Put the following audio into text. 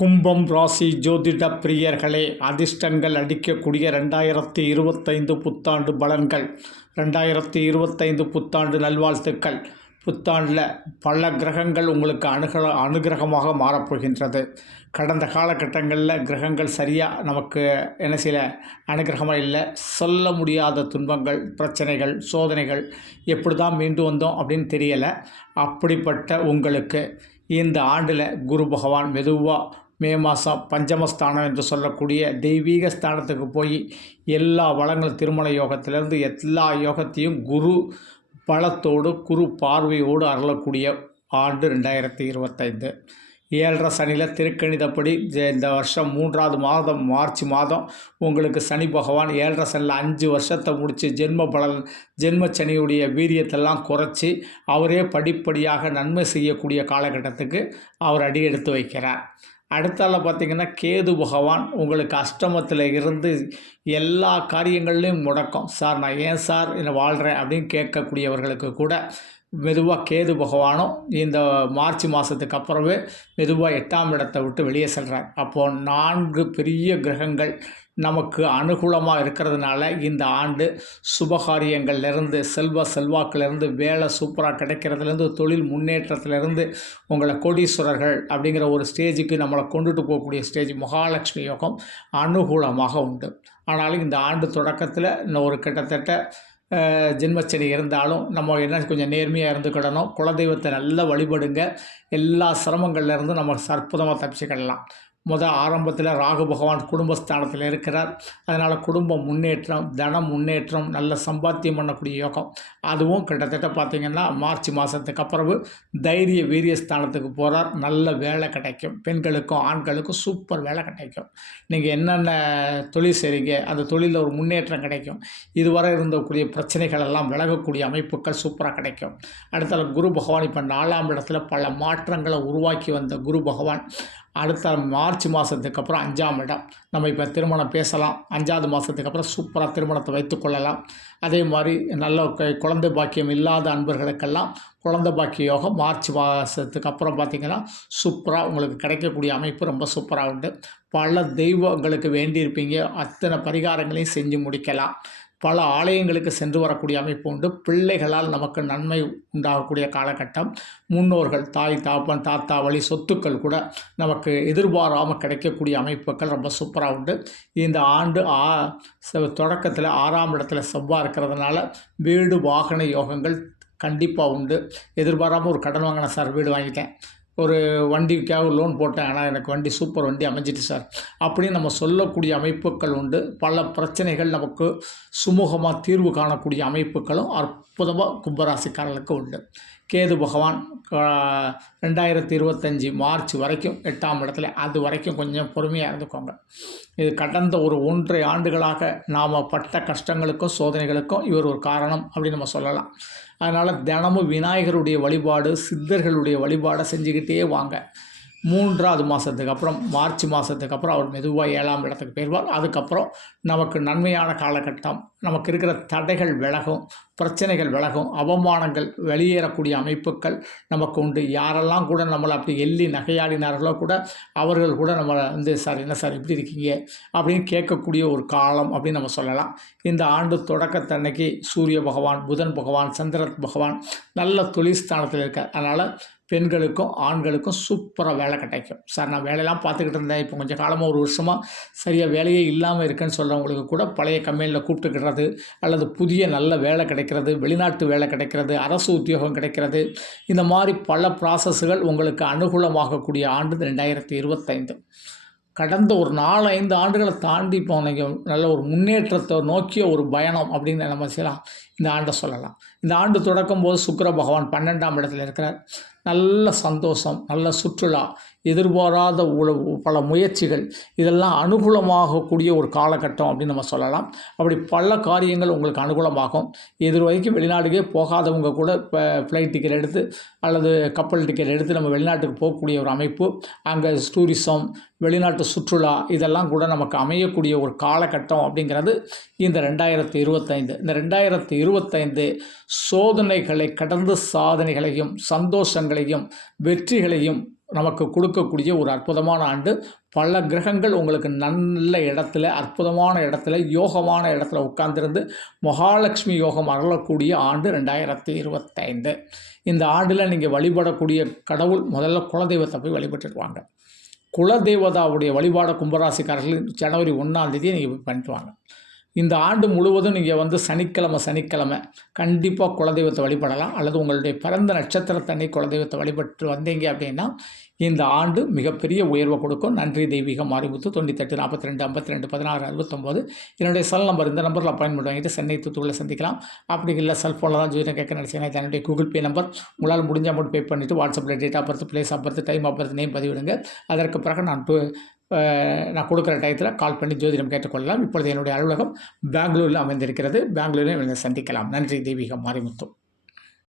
கும்பம் ராசி ஜோதிட பிரியர்களே அதிர்ஷ்டங்கள் அடிக்கக்கூடிய ரெண்டாயிரத்தி இருபத்தைந்து புத்தாண்டு பலன்கள். ரெண்டாயிரத்தி இருபத்தைந்து புத்தாண்டு நல்வாழ்த்துக்கள். புத்தாண்டில் பல கிரகங்கள் உங்களுக்கு அணுக அனுகிரகமாக மாறப்போகின்றது. கடந்த காலகட்டங்களில் கிரகங்கள் சரியாக நமக்கு என்ன செய்யல? அனுகிரகமாக இல்லை. சொல்ல முடியாத துன்பங்கள் பிரச்சனைகள் சோதனைகள் எப்படி தான் மீண்டு வந்தோம் அப்படின்னு தெரியலை. அப்படிப்பட்ட உங்களுக்கு இந்த ஆண்டில் குரு பகவான் மெதுவாக மே மாதம் பஞ்சமஸ்தானம் என்று சொல்லக்கூடிய தெய்வீக ஸ்தானத்துக்கு போய் எல்லா வளங்களும் திருமண யோகத்திலேருந்து எல்லா யோகத்தையும் குரு பலத்தோடு குரு பார்வையோடு அருளக்கூடிய ஆண்டு ரெண்டாயிரத்தி இருபத்தைந்து. ஏழரை சனியில் திருக்கணிதப்படி இந்த வருஷம் மூன்றாவது மாதம் மார்ச் மாதம் உங்களுக்கு சனி பகவான் ஏழரை சனியில் அஞ்சு வருஷத்தை முடித்து ஜென்ம பலன் ஜென்ம சனியுடைய வீரியத்தெல்லாம் குறைச்சி அவரே படிப்படியாக நன்மை செய்யக்கூடிய காலகட்டத்துக்கு அவர் அடி எடுத்து வைக்கிறார். அடுத்தால பார்த்தீங்கன்னா கேது பகவான் உங்களுக்கு அஷ்டமத்தில் இருந்து எல்லா காரியங்கள்லையும் முடக்கம். சார் நான் ஏன் சார் என்னை வாழ்கிறேன் அப்படின்னு கேட்கக்கூடியவர்களுக்கு கூட மெதுவாக கேது பகவானும் இந்த மார்ச் மாதத்துக்கு அப்புறமே மெதுவாக எட்டாம் இடத்தை விட்டு வெளியே செல்கிறார் அப்போது நான்கு பெரிய கிரகங்கள் நமக்கு அனுகூலமாக இருக்கிறதுனால இந்த ஆண்டு சுபகாரியங்கள்லேருந்து செல்வ செல்வாக்கிலேருந்து வேலை சூப்பராக கிடைக்கிறதுலேருந்து தொழில் முன்னேற்றத்திலேருந்து உங்களை கோடீஸ்வரர்கள் அப்படிங்கிற ஒரு ஸ்டேஜுக்கு நம்மளை கொண்டுட்டு போகக்கூடிய ஸ்டேஜ் மகாலட்சுமி யோகம் அனுகூலமாக உண்டு. ஆனாலும் இந்த ஆண்டு தொடக்கத்தில் இன்னும் ஒரு கிட்டத்தட்ட ஜென்மச்சனி இருந்தாலும் நம்ம என்ன கொஞ்சம் நேர்மையாக இருந்துக்கிடணும். குலதெய்வத்தை நல்லா வழிபடுங்க. எல்லா சிரமங்கள்லேருந்து நம்ம அற்புதமாக தப்பிச்சுக்கிடலாம். முத ஆரம்பத்தில் ராகு பகவான் குடும்பஸ்தானத்தில் இருக்கிறார். அதனால் குடும்ப முன்னேற்றம் தன முன்னேற்றம் நல்ல சம்பாத்தியம் பண்ணக்கூடிய யோகம். அதுவும் கிட்டத்தட்ட பார்த்திங்கன்னா மார்ச் மாதத்துக்கு அப்புறம் தைரிய வீரிய ஸ்தானத்துக்கு போகிறார் நல்ல வேலை கிடைக்கும். பெண்களுக்கும் ஆண்களுக்கும் சூப்பர் வேலை கிடைக்கும். நீங்கள் என்னென்ன தொழில் செய்கிறீங்க அந்த தொழிலில் ஒரு முன்னேற்றம் கிடைக்கும். இதுவரை இருந்தக்கூடிய பிரச்சனைகள் எல்லாம் விலகக்கூடிய அமைப்புகள் சூப்பராக கிடைக்கும். அடுத்தால குரு பகவான் இப்போ நாலாம் இடத்துல பல மாற்றங்களை உருவாக்கி வந்த குரு பகவான். அடுத்த மார்ச் மாதத்துக்கு அப்புறம் அஞ்சாம் இடம். நம்ம இப்போ திருமணம் பேசலாம். அஞ்சாவது மாதத்துக்கு அப்புறம் சூப்பராக திருமணத்தை வைத்துக்கொள்ளலாம் அதே மாதிரி நல்ல குழந்தை பாக்கியம் இல்லாத அன்பர்களுக்கெல்லாம் குழந்தை பாக்கிய யோகம் மார்ச் மாதத்துக்கு அப்புறம் பார்த்திங்கன்னா சூப்பராக உங்களுக்கு கிடைக்கக்கூடிய அமைப்பு ரொம்ப சூப்பராக உண்டு. பல தெய்வங்களுக்கு வேண்டியிருப்பீங்க. அத்தனை பரிகாரங்களையும் செஞ்சு முடிக்கலாம். பல ஆலயங்களுக்கு சென்று வரக்கூடிய அமைப்பு உண்டு. பிள்ளைகளால் நமக்கு நன்மை உண்டாகக்கூடிய காலகட்டம். முன்னோர்கள் தாய் தாப்பன் தாத்தா வழி சொத்துக்கள் கூட நமக்கு எதிர்பாராமல் கிடைக்கக்கூடிய அமைப்புகள் ரொம்ப சூப்பராக உண்டு. இந்த ஆண்டு ஆ தொடக்கத்தில் ஆறாம் இடத்துல செவ்வாய் இருக்கிறதுனால வீடு வாகன யோகங்கள் கண்டிப்பாக உண்டு. எதிர்பாராமல் ஒரு கடன் வாங்கினேன் சார் வீடு வாங்கிட்டேன். ஒரு வண்டிக்காக லோன் போட்டேன். ஆனால் எனக்கு வண்டி சூப்பர் வண்டி அமைஞ்சிட்டு சார். அப்படின்னு நம்ம சொல்லக்கூடிய அமைப்புகள் உண்டு. பல பிரச்சனைகள் நமக்கு சுமூகமாக தீர்வு காணக்கூடிய அமைப்புகளும் அற்புதமாக கும்பராசிக்காரர்களுக்கு உண்டு. கேது பகவான் ரெண்டாயிரத்தி இருபத்தஞ்சி மார்ச் வரைக்கும் எட்டாம் இடத்துல அது வரைக்கும் கொஞ்சம் பொறுமையாக இருந்துக்கோங்க. இது கடந்த ஒரு ஒன்றரை ஆண்டுகளாக நாம் பட்ட கஷ்டங்களுக்கும் சோதனைகளுக்கும் இவர் ஒரு காரணம் அப்படின்னு நம்ம சொல்லலாம். அதனால் தினமும் விநாயகருடைய வழிபாடு சித்தர்களுடைய வழிபாடை செஞ்சுக்கிட்டே வாங்க. மூன்றாவது மாதத்துக்கு அப்புறம் மார்ச் மாதத்துக்கு அப்புறம் அவர் மெதுவாக ஏழாம் இடத்துக்கு போயிடுவார் அதுக்கப்புறம் நமக்கு நன்மையான காலகட்டம் நமக்கு இருக்கிற தடைகள் விலகும் பிரச்சனைகள் விலகும் அவமானங்கள் வெளியேறக்கூடிய அமைப்புகள் நமக்கு உண்டு. யாரெல்லாம் கூட நம்மளை அப்படி எள்ளி நகையாடினார்களோ கூட அவர்கள் கூட நம்மளை வந்து சார் என்ன சார் இப்படி இருக்கீங்க? அப்படின்னு கேட்கக்கூடிய ஒரு காலம் அப்படின்னு நம்ம சொல்லலாம். இந்த ஆண்டு தொடக்கத்தன்னைக்கு சூரிய பகவான் புதன் பகவான் சந்திர பகவான் நல்ல தொழில் ஸ்தானத்தில் இருக்கார். அதனால் பெண்களுக்கும் ஆண்களுக்கும் சூப்பராக வேலை கிடைக்கும். சார் நான் வேலையெல்லாம் பார்த்துக்கிட்டு இருந்தேன். இப்போ கொஞ்சம் காலமாக ஒரு வருஷமாக சரியாக வேலையே இல்லாமல் இருக்குன்னு சொல்கிறவங்களுக்கு கூட பழைய கம்பெனியில் கூப்பிட்டுக்கிறது அல்லது புதிய நல்ல வேலை கிடைக்கிறது வெளிநாட்டு வேலை கிடைக்கிறது அரசு உத்தியோகம் கிடைக்கிறது. இந்த மாதிரி பல ப்ராசஸ்கள் உங்களுக்கு அனுகூலமாகக்கூடிய ஆண்டு ரெண்டாயிரத்தி இருபத்தைந்து. கடந்த ஒரு நாலு ஐந்து ஆண்டுகளை தாண்டி இப்போ நீங்கள் நல்ல ஒரு முன்னேற்றத்தை நோக்கிய ஒரு பயணம் அப்படின்னு நம்ம செய்யலாம். இந்த ஆண்டை சொல்லலாம். இந்த ஆண்டு தொடக்கும் போது சுக்கிர பகவான் பன்னெண்டாம் இடத்துல இருக்கிறார். நல்ல சந்தோஷம் நல்ல சுற்றுலா எதிர்பாராத உழவு பல முயற்சிகள் இதெல்லாம் அனுகூலமாகக்கூடிய ஒரு காலகட்டம் அப்படின்னு நம்ம சொல்லலாம். அப்படி பல காரியங்கள் உங்களுக்கு அனுகூலமாகும். எதிர் வரைக்கும் வெளிநாடுக்கே போகாதவங்க கூட இப்போ ஃப்ளைட் டிக்கெட் எடுத்து அல்லது கப்பல் டிக்கெட் எடுத்து நம்ம வெளிநாட்டுக்கு போகக்கூடிய ஒரு அமைப்பு. அங்கே டூரிசம் வெளிநாட்டு சுற்றுலா இதெல்லாம் கூட நமக்கு அமையக்கூடிய ஒரு காலகட்டம் அப்படிங்கிறது இந்த ரெண்டாயிரத்தி இருபத்தைந்து. இந்த ரெண்டாயிரத்தி இருபத்தைந்து சோதனைகளை கடந்து சாதனைகளையும் சந்தோஷங்களையும் வெற்றிகளையும் நமக்கு கொடுக்கக்கூடிய ஒரு அற்புதமான ஆண்டு. பல கிரகங்கள் உங்களுக்கு நல்ல இடத்துல அற்புதமான இடத்துல யோகமான இடத்துல உட்கார்ந்திருந்து மகாலட்சுமி யோகம் அருளக்கூடிய ஆண்டு ரெண்டாயிரத்தி இருபத்தைந்து. இந்த ஆண்டில் நீங்கள் வழிபடக்கூடிய கடவுள் முதல்ல குலதெய்வத்தை போய் வழிபட்டுருவாங்க குலதெய்வதாவுடைய வழிபாட கும்பராசிக்காரர்கள் ஜனவரி ஒன்றாம் தேதியை நீங்கள் போய் பண்ணிட்டு வாங்க. இந்த ஆண்டு முழுவதும் நீங்கள் வந்து சனிக்கிழமை சனிக்கிழமை கண்டிப்பாக குலதெய்வத்தை வழிபடலாம். அல்லது உங்களுடைய பிறந்த நட்சத்திரத்தன்னை குலதெய்வத்தை வழிபட்டு வந்தீங்க அப்படின்னா இந்த ஆண்டு மிகப்பெரிய உயர்வை கொடுக்கும். நன்றி தெய்வீகம் மாரிமுத்து தொண்ணூத்தெட்டு நாற்பத்தி ரெண்டு ஐம்பத்தி ரெண்டு பதினாறு அறுபத்தொம்போது. என்னுடைய செல் நம்பர் இந்த நம்பரில் அப்பாயின்மெண்ட் வாங்கிட்டு சென்னை தூத்துக்குள்ள சந்திக்கலாம். அப்படி இல்லை செல்ஃபோனில் தான் ஜோதிடம் கேட்க நினச்சிங்கன்னா என்னுடைய கூகுள் பே நம்பர் உங்களால் முடிஞ்ச அமௌண்ட் பே பண்ணிவிட்டு வாட்ஸ்அப்பில் date of birth place of birth time of birth name பதிவிடுங்க. அதற்கு பிறகு நான் டூ நான் கொடுக்குற டயத்தில் கால் பண்ணி ஜோதிடம் கேட்டுக்கொள்ளலாம். இப்பொழுது என்னுடைய அலுவலகம் பெங்களூரில் அமைந்திருக்கிறது. பெங்களூரில் என்னை சந்திக்கலாம். நன்றி தெய்வீகம் மாரிமுத்து.